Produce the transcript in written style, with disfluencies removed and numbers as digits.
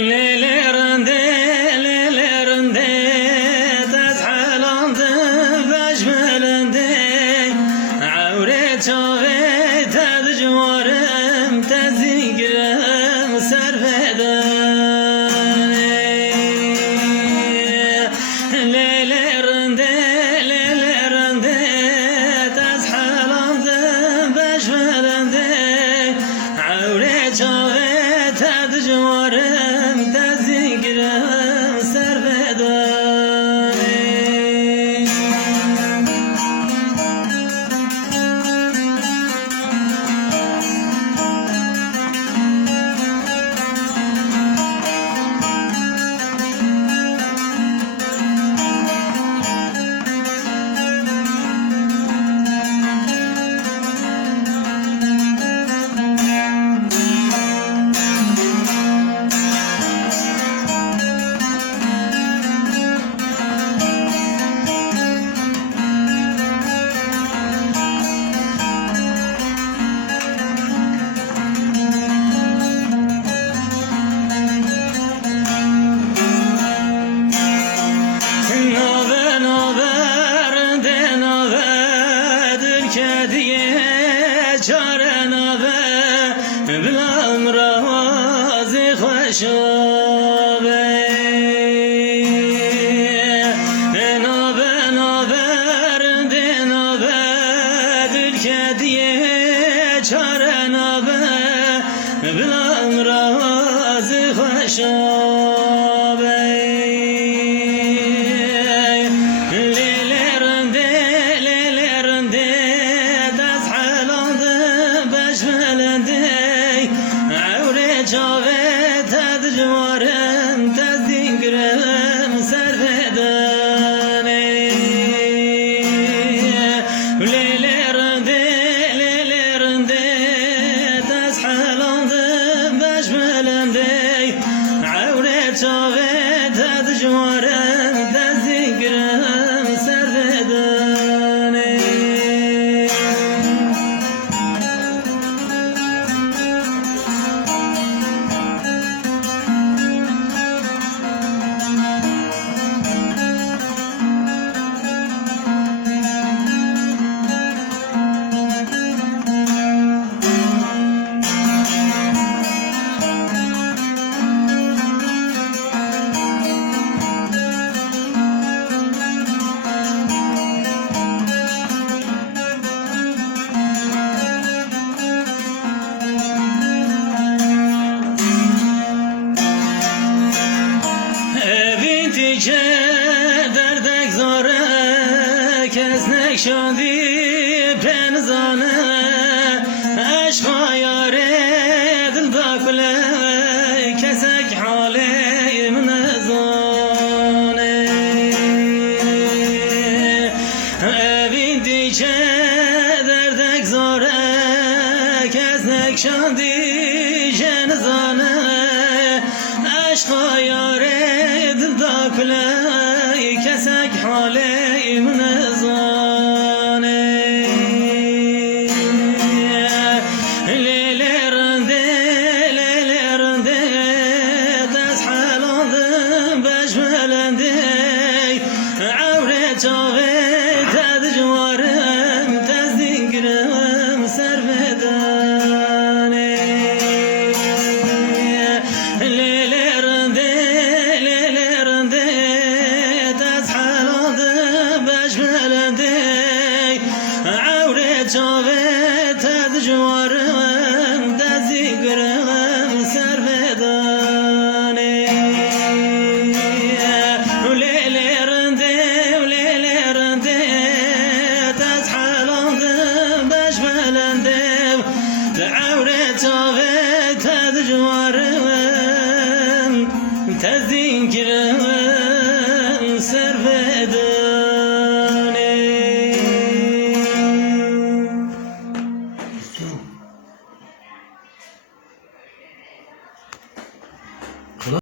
ليلرندي ليلرندي تزحلندي بجملندي عوري شوفي تدجورم تزيقرم سرفدي ليلرندي ليلرندي تزحلندي بجملندي عوري شوفي تدجورم تزيقرم سرفدي بلام روازی خوشابه نابه نابر نابه دل کدیه چاره نابه بلام روازی خوشابه لیلی رنده تزحلانده بشملنده جاوه تدجورم تزینگرم سرفدانه لیلی رنده تزحلانده بشملنده عوره جاوه تدجورم تزینگرم سرفدانه که دردک زاره کس نکشاندی پنزانه عشقا یاره دل دا کله کسک حاله منزانه اویدی که دردک زاره کس نکشاندی جنزانه عشقا یاره کلای کسک حاله منزانه لیلی رنده تزحلانده بجملنده عوره چاوه تدجورم تزینگرم سرفدانه لیلی رنده جاوه تدجورم تزیگرم سرفدانه لیلی رنده تزحلانده بجملنده عوره جاوه تدجورم